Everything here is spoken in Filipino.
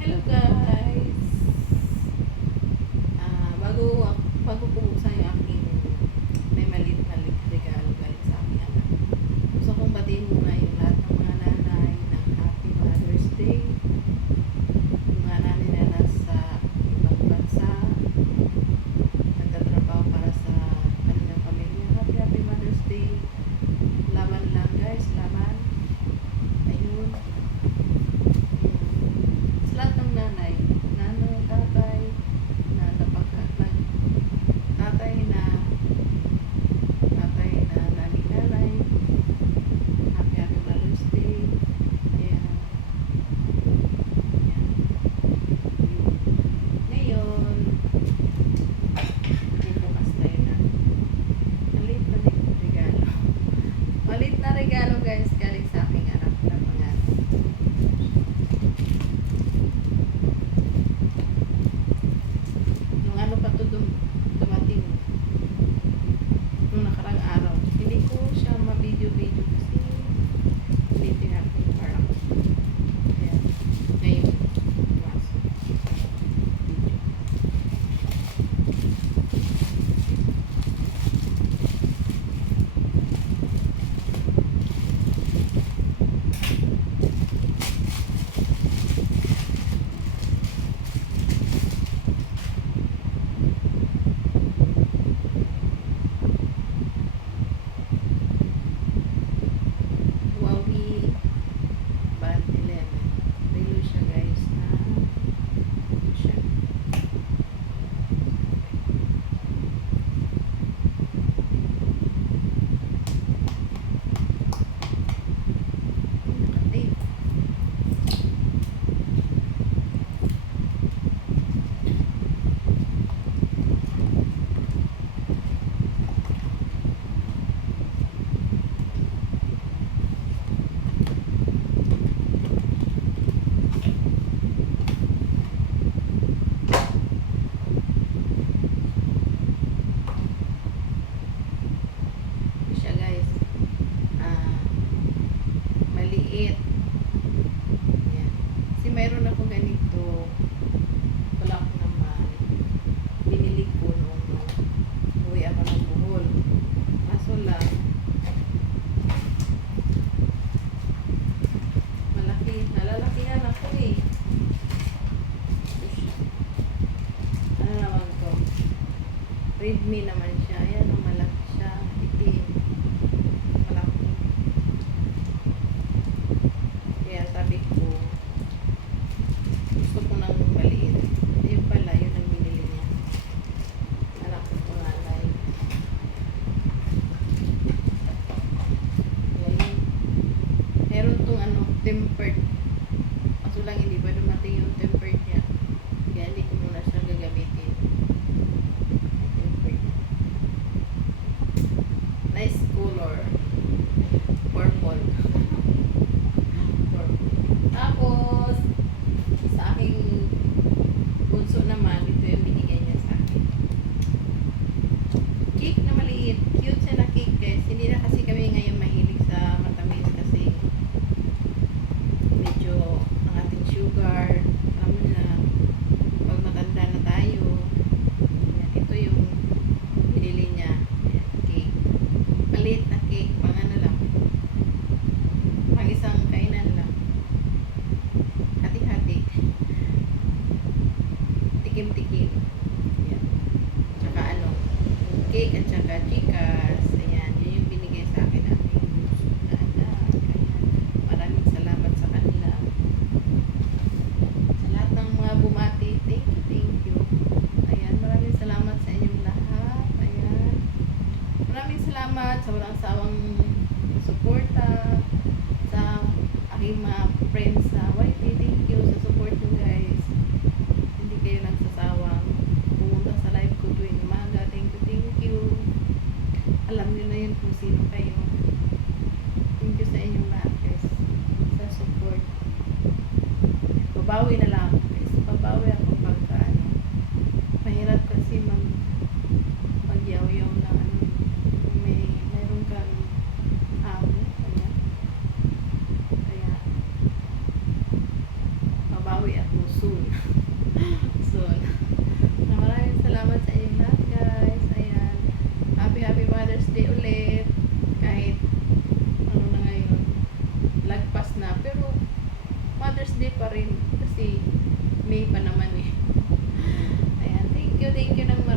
Hello guys! Bago ko buksan yung aking may malit-malit regalo galing sa aking anak. Gusto kong batiin muna yung lahat ng mga nanay ng Happy Mother's Day. Yung mga nanay na nasa ibang bansa, nagtatrabaho para sa kanilang pamilya. Happy Mother's Day! Laban lang guys, laban. Ayun. Sa lahat ng nanay, tatay, na napagkatag, tatay na nanay, happy Mother's Day. Ayan. Ngayon, bubukas tayo na malit na regalo. Malit na regalo guys, galing sa aking anak na pangalan. Nung ano pa to dumating nung nakarang araw, hindi ko siya ma-video kasi hindi tinapin parang ayan, ngayon pumasok video. Huawei Band 11. Relo siya guys na ito siya. Nakatape. Ito siya guys. Ah, maliit. Ayan. Kasi mayroon ako ganito. Wala ko naman. Binili ko nung uwi ako ng Bohol. Kaso lang, nalalakihan ako eh. Ito siya. Ano naman to? Redmi naman siya. Ayan, malaki siya. Itim. Malaki. Kaya sabi ko, gusto ko nang maliit. Ayun pala, yun ang binili niya. Anak ko pangalay. Ayun. Meron tong tempered. Kaso lang hindi pa dumating yung tempered niya. Kaya hindi ko muna siya gagamitin. Tempered. Nice color. Purple. Purple. Tapos, sa aking bunso naman, ito yung binigay niya sa akin. Cake na maliit. Cute siya na cake guys. Hindi na kasi kami ngayon mahilig sa matamis kasi medyo ang ating sugar, alam mo na, pag matanda na tayo, yan, ito yung binili niya. Yan, cake. Maliit na cake. Pang ano lang. Pang isang kainan lang. Hati-hati. Tikim-tikim. Yan. Tsaka cake at tsaka chikas. Ayan. Yun yung binigay sa akin ating bunso na anak. Ayan. Maraming salamat sa kanila. Sa lahat ng mga bumati, thank you. Ayan. Maraming salamat sa inyong lahat. Ayan. Maraming salamat sa walang sawang suporta sa aking mga friends sa YT. Thank you sa support nyo guys. Hindi kayo nagsasawang pumunta sa live ko tuwing umaga. Thank you. Alam nyo na yun kung sino kayo. Thank you sa inyong lahat guys sa support. Babawi na lang ako guys. Babawi ako pagka mahirap kasi magyaw-yaw na mayroon kang amo. Kaya babawi ako soon. Soon. Maraming salamat sa inyong lahat, guys. Ayan. Happy Mother's Day ulit. Kahit ano na ngayon, lagpas na. Pero Mother's Day pa rin. Kasi May pa naman eh. Ayan. Thank you ng